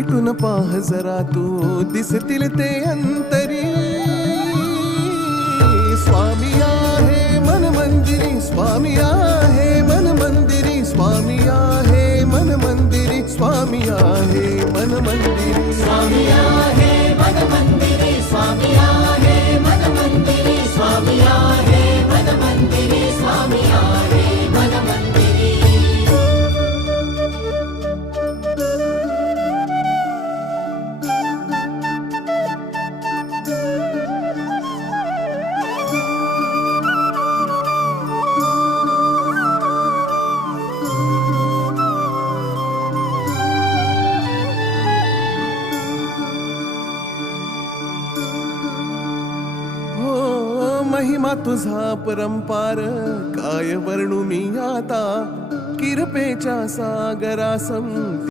मिटून पाह जरा तू दिसतील ते अंतरी. स्वामी आहे मन मंदिरी, स्वामी आहे मन मंदिरी, स्वामी आहे मन मंदिरी, स्वामी आहे मन मंदिरी. स्वामी आहे मन मंदिरी, स्वामी आहे मन मंदिरी, स्वामी आहे मन मंदिरी, स्वामी आहे मन मंदिरी. महिमा तुझा परंपार काय वर्णू मी आता. किरपेच्या सागरासम